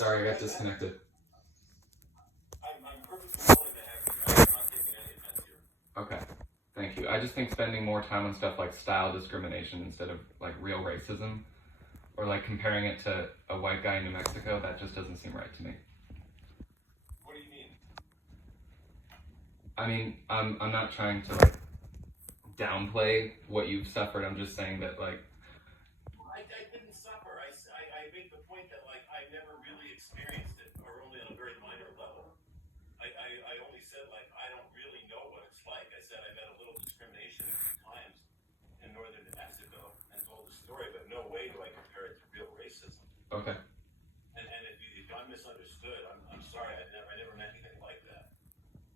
Sorry, I got disconnected. I'm perfectly willing to have you. I'm not taking any offense here. Okay, thank you. I just think spending more time on stuff like style discrimination instead of like real racism, or like comparing it to a white guy in New Mexico, that just doesn't seem right to me. What do you mean? I mean, I'm not trying to like downplay what you've suffered. I'm just saying that like I didn't suffer. I made the point that, like, I never really experienced it, or only on a very minor level. I only said, like, I don't really know what it's like. I said I met a little discrimination a few times in northern New Mexico and told the story, but no way do I compare it to real racism. okay. And if I'm misunderstood, I'm sorry. I never meant anything like that.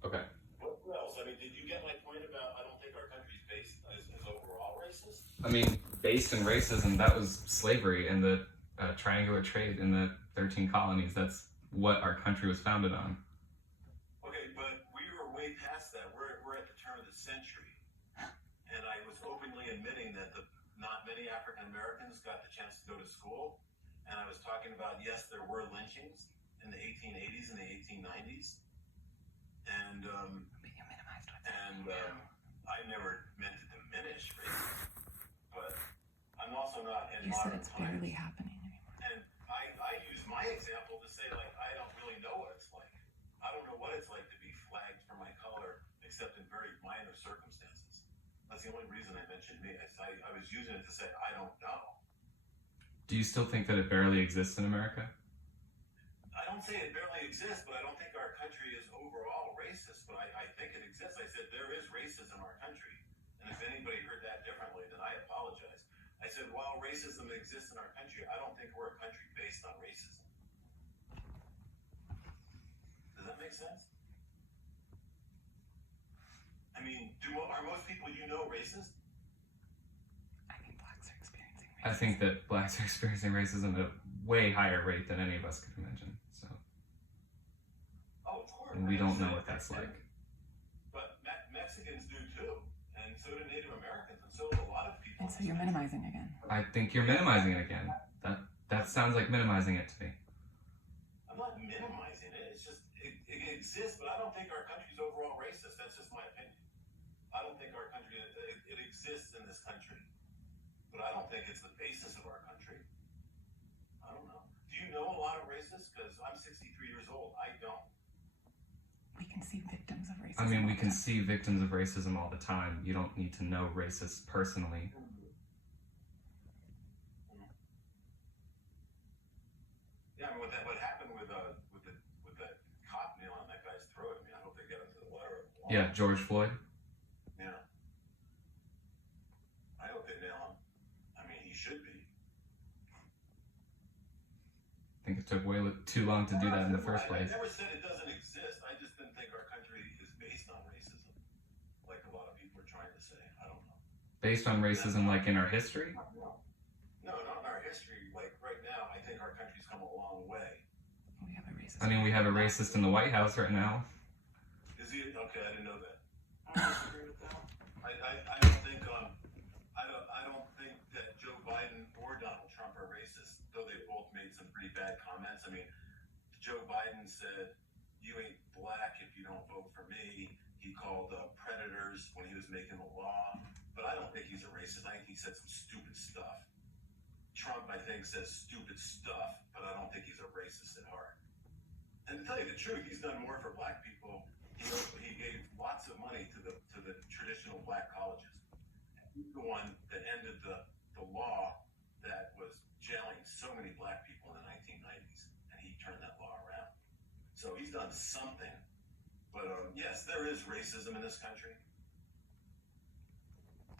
Okay. What else? I mean, did you get my point about I don't think our country's based as overall racist? I mean, based in racism, that was slavery and the triangular trade in the 13 colonies. That's what our country was founded on. Okay, but we were way past that. We're at the turn of the century. And I was openly admitting that not many African Americans got the chance to go to school. And I was talking about, yes, there were lynchings in the 1880s and the 1890s. And I never meant to diminish racism. But I'm also not in You said modern it's times. barely happening anymore. And I use my example to say, like, I don't really know what it's like. I don't know what it's like to be flagged for my color, except in very minor circumstances. That's the only reason I mentioned me. I was using it to say, I don't know. Do you still think that it barely exists in America? I don't say it barely exists, but I don't think our country is overall racist. But I think it exists. I said there is racism in our country. And if anybody heard that differently, then I apologize. I said, while racism exists in our country, I don't think we're a country based on racism. Does that make sense? I mean, are most people you know racist? I think blacks are experiencing racism. I think that blacks are experiencing racism at a way higher rate than any of us could imagine. So, Oh, of course. and we don't know what that's like. But Mexicans do too, and so do Native Americans, and so do a lot of people. And so you're minimizing again. I think you're minimizing it again. That sounds like minimizing it to me. I'm not minimizing it. It's just it exists, but I don't think our country's overall racist. That's just my opinion. I don't think our country it exists in this country, but I don't think it's the basis of our country. I don't know. Do you know a lot of racists? Because I'm 63 years old. I don't. We can see victims of racism. I mean, we all the can time. see victims of racism all the time. You don't need to know racists personally. Yeah, I mean, what happened with that cop nail on that guy's throat? I mean, I hope they get him to the letter of the law. Yeah, George Floyd. Yeah. I hope they nail him. I mean, he should be. I think it took way too long to do that in the first place. I never said it doesn't exist. I just didn't think our country is based on racism, like a lot of people are trying to say. I don't know. Based on racism, like in our history? No, not in our history. Like right now, I think our country's come a long way. We have a racist. I mean, we have a racist in the White House right now. Is he okay? I didn't know that. I disagree with that. I don't think I don't think that Joe Biden or Donald Trump are racist, though they both made some pretty bad comments. I mean, Joe Biden said, "You ain't black if you don't vote for me." He called predators when he was making the law, but I don't think he's a racist. I think he said some stupid stuff. Trump, I think, says stupid stuff, but I don't think he's a racist at heart. And to tell you the truth, he's done more for black people. He gave lots of money to the traditional black colleges. He's the one that ended the law that was jailing so many black people in the 1990s, and he turned that law around. So he's done something. But yes, there is racism in this country.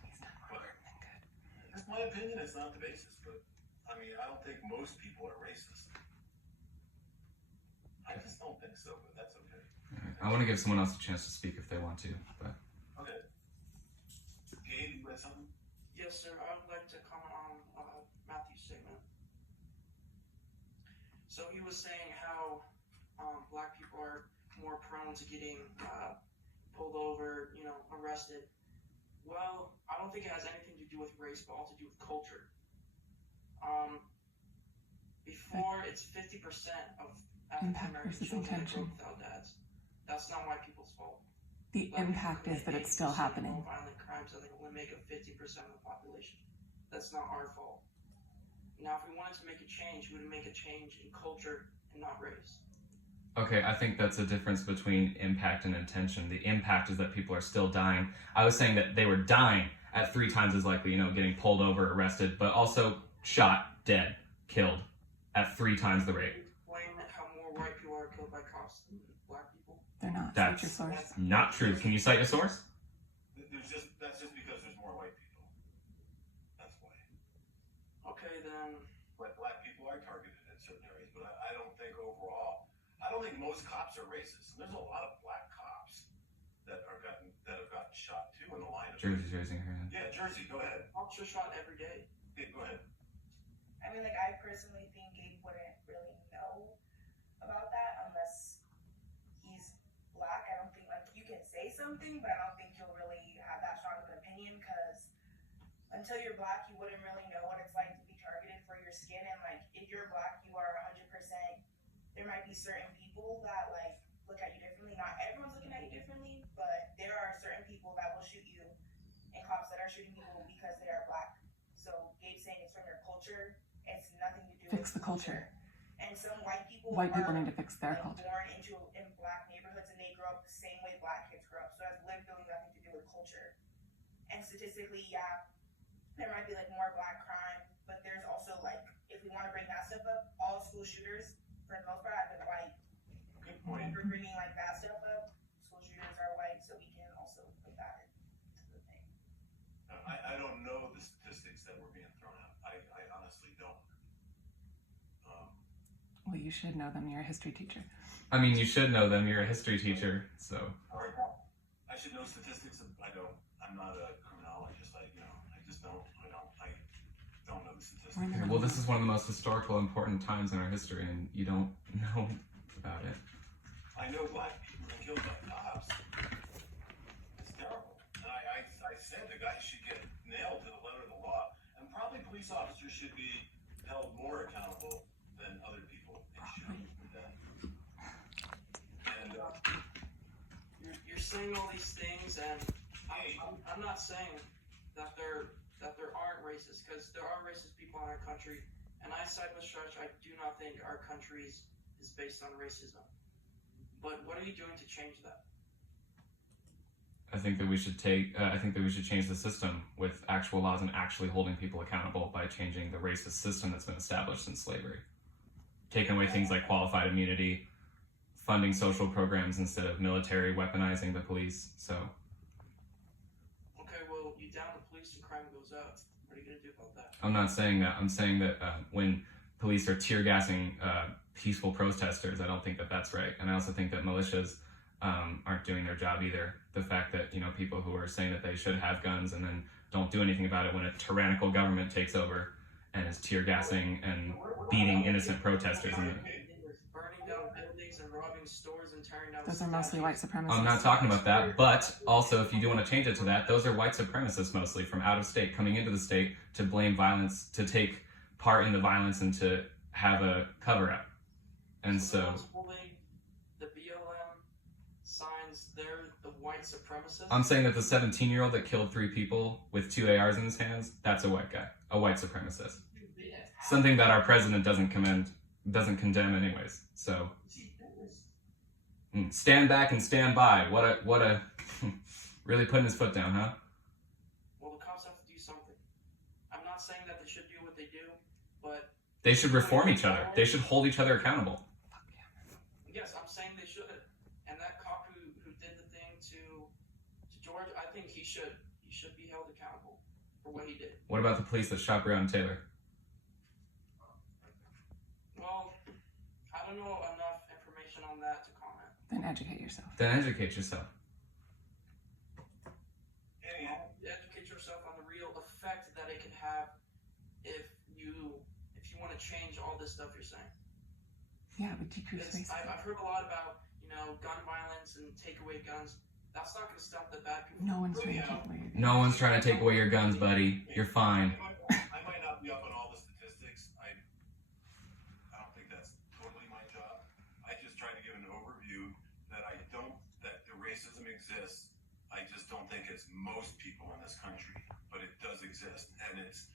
He's done more harm than good. That's my opinion. It's not the basis, but I mean, I don't think most people are racist. I just don't think so, but that's okay. I want to give someone else a chance to speak if they want to, but Okay. Gabe, you had something? Yes, sir. I would like to comment on Matthew's statement. So he was saying how black people are more prone to getting pulled over, arrested. Well, I don't think it has anything to do with race, but all to do with culture. Before before, it's 50% of African Impact American versus children that grow intention. up without dads. That's not white people's fault. The Black people impact is commit that it's still 80% happening. More violent crimes, and they only make up 50% of the population. That's not our fault. Now, if we wanted to make a change, we would make a change in culture and not race. Okay, I think that's a difference between impact and intention. The impact is that people are still dying. I was saying that they were dying at 3 times as likely, getting pulled over, arrested, but also shot, dead, killed at 3 times the rate. Explain how more white people are killed by cops than black people. They're not. That's Cite your source. not true. Can you cite a source? That's just because there's more white people. That's why. Okay, then. But black people are targeted in certain areas, but I don't think overall. I don't think most cops are racist. There's a lot of black cops that have gotten shot too in the line of. Jersey's raising her hand. Yeah, Jersey, go ahead. Cops are shot every day. Yeah, go ahead. I mean, like, I personally think Gabe wouldn't really know about that unless he's black. I don't think, like, you can say something, but I don't think you'll really have that strong of an opinion because until you're black, you wouldn't really know what it's like to be targeted for your skin. And, like, if you're black, you are 100%. There might be certain people that, like, look at you differently. Not everyone's looking at you differently, but there are certain people that will shoot you and cops that are shooting people because they are black. So Gabe's saying it's from your culture. It's nothing to do Fix with the culture. And some white people White people are, need to fix their like, culture. born in black neighborhoods and they grow up the same way black kids grow up. So it has literally nothing to do with culture. And statistically, yeah, there might be like more black crime, but there's also like, if we want to bring that stuff up, all school shooters for the most part have been white. Good When point. we're bringing like that stuff up, school shooters are white, so we can also put that into the thing. I don't know the statistics that were being thrown out. I honestly don't. Well, you should know them. You're a history teacher. I mean, you should know them. You're a history teacher, so. I should know statistics. I don't. I'm not a criminologist. I just don't. I don't know the statistics. We're in the Okay, well, this is one of the most historical, important times in our history, and you don't know about it. I know black people are killed by cops. It's terrible. And I said the guy should get nailed to the letter of the law, and probably police officers should be held more accountable than other people in shootings for that. And You're saying all these things, and I'm not saying that there aren't racists, because there are racist people in our country, and I side with Stretch. I do not think our country is based on racism. But what are you doing to change that? I think that we should change the system with actual laws and actually holding people accountable by changing the racist system that's been established since slavery. Taking away things like qualified immunity, funding social programs instead of military weaponizing the police. So Okay, well, you down the police and crime goes up. What are you going to do about that? I'm not saying that. I'm saying that when police are tear gassing peaceful protesters, I don't think that that's right. And I also think that militias aren't doing their job either. The fact that people who are saying that they should have guns and then don't do anything about it when a tyrannical government takes over and is tear gassing and beating innocent protesters. Burning down buildings and robbing stores and tearing down Those are mostly white supremacists. I'm not talking about that, but also if you do want to change it to that, those are white supremacists mostly from out of state coming into the state to blame violence, to take part in the violence and to have a cover up. And so the BLM signs, they're the white supremacists. I'm saying that the 17-year-old that killed 3 people with 2 ARs in his hands, that's a white guy, a white supremacist. Something that our president doesn't condemn anyways. So stand back and stand by. What a really putting his foot down, huh? Well, the cops have to do something. I'm not saying that they should do what they do, but They should reform each other. They should hold each other accountable. yes, I'm saying they should. And that cop who did the thing to George, I think he should be held accountable for what he did. What about the police that shot Breonna Taylor? Well, I don't know enough information on that to comment. Then educate yourself. Then educate yourself. Educate yourself on the real effect that it can have if you want to change all this stuff you're saying. Yeah, but decrease racism. I've heard a lot about gun violence and take away guns. That's not going to stop the bad people. No one's trying to take away your guns. No one's trying to take away your guns, buddy. You're fine. I might not be up on all the statistics. I don't racism exists. I just don't think it's most people in this country, but it does exist, and it's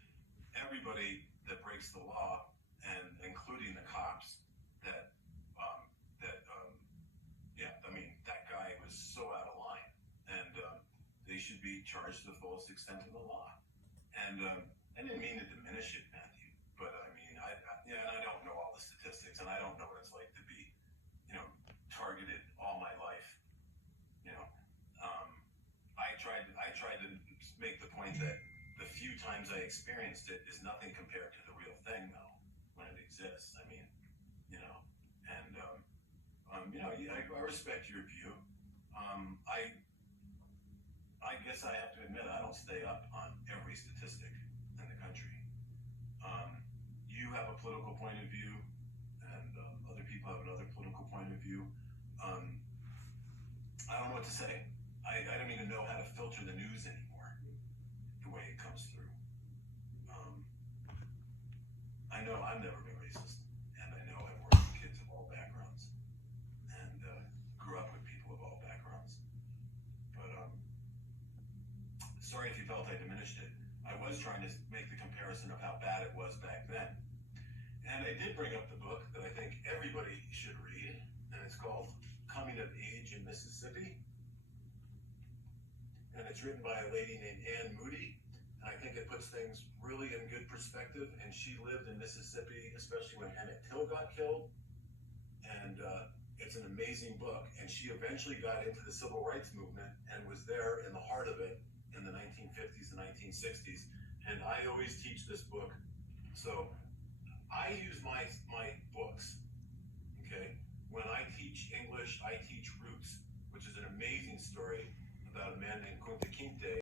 everybody that breaks the law, and including the cops. That guy was so out of line, and they should be charged to the fullest extent of the law. And I didn't mean to diminish it, Matthew, but I mean, and I don't know all the statistics, and I don't know what it's like to be, targeted all my life. I tried to make the point that the few times I experienced it is nothing compared to the real thing, though, when it exists. I mean, I respect your view. I guess I have to admit I don't stay up on every statistic in the country. You have a political point of view, and other people have another political point of view. I don't know what to say. I don't even know how to filter the news anymore, the way it comes through. I know I've never been racist, and I know I've worked with kids of all backgrounds, and grew up with people of all backgrounds. But sorry if you felt I diminished it. I was trying to make the comparison of how bad it was back then. And I did bring up the book that I think everybody should read, and it's called Coming of Age in Mississippi. And it's written by a lady named Anne Moody, and I think it puts things really in good perspective. And she lived in Mississippi, especially when Emmett Till got killed. And it's an amazing book. And she eventually got into the civil rights movement and was there in the heart of it in the 1950s and 1960s. And I always teach this book. So I use my books, okay? When I teach English, I teach Roots, which is an amazing story about a man named Kunta Kinte.